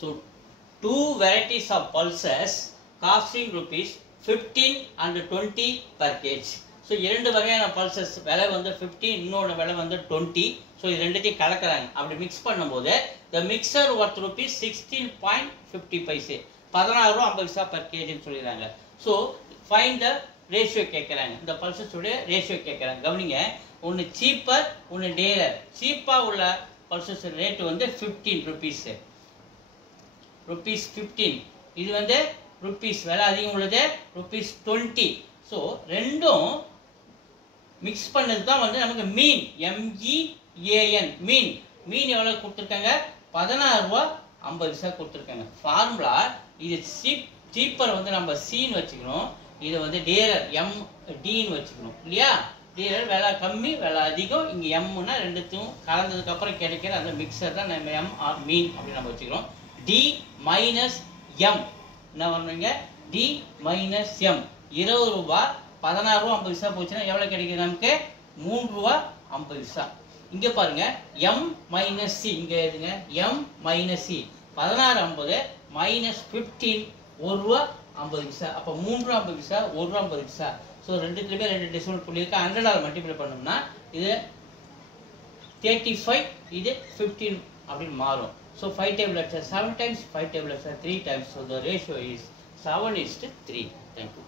So 2 varieties of pulses costing rupees 15 and 20 per kg. So இரண்டு வகையான pulses விலை வந்து 15, இன்னொரு விலை வந்து 20. So இது ரெண்டுத்தையும் கலக்குறாங்க. அப்படி mix பண்ணும்போது the mixer worth rupees 16.50 paise 16 ரூபாய் 50 பைசா per kg ன்னு சொல்லிறாங்க. So find the ratio கேக்குறாங்க. இந்த pulses உடைய ratio கேக்குறாங்க. கவனிங்க, ஒன்னு cheaper ஒன்னு dearer. cheap-ஆ உள்ள pulses ரேட் வந்து 15 rupees. rupees 15. இது வந்து rupees விலை அதிகம் உள்ளது rupees 20. So ரெண்டும் மிக்ஸ் பண்ணது தான் வந்து நமக்கு மீன், MEAN மீன். மீன் எவ்வளவு கொடுத்திருக்காங்க? 16 ரூபாய் 50 பைசா கொடுத்திருக்காங்க. ஃபார்முலா இது சீப்பர் வந்து நம்ம C ன்னு வச்சுக்கணும், இது வந்து டேரர் MD ன்னு வச்சுக்கணும் இல்லையா? டேரர் விலை கம்மி விலை அதிகம், இங்க M னா ரெண்டுத்தையும் கலந்ததுக்கு அப்புறம் கிடைக்கிற அந்த மிக்சர் தான் நம்ம M ஆர் மீன் அப்படி நம்ம வச்சுக்கிறோம். D minus M என்ன பண்ணுவீங்க? D minus M 20 ரூபாய் 16 ரூபாய் 50 பைசா போச்சுன்னா எவ்வளவு கிடைக்குது நமக்கு? 3 ரூபாய் 50 பைசா. இங்க பாருங்க M minus C, இங்க எதுங்க M minus C 16 50 minus 15 1 ரூபாய் 50 பைசா. அப்ப 3 ரூபாய் 50 பைசா 1 ரூபாய் 50 பைசா. சோ ரெண்டுத்துலயுமே ரெண்டு டெசிமல் புள்ளி இருக்கு. 100 ஆல மல்டிப்ளை பண்ணோம்னா இது 35, இது 15 அப்படி மாறும். So 5 tablets are 7 times, 5 tablets are 3 times. So the ratio is 7:3. Thank you.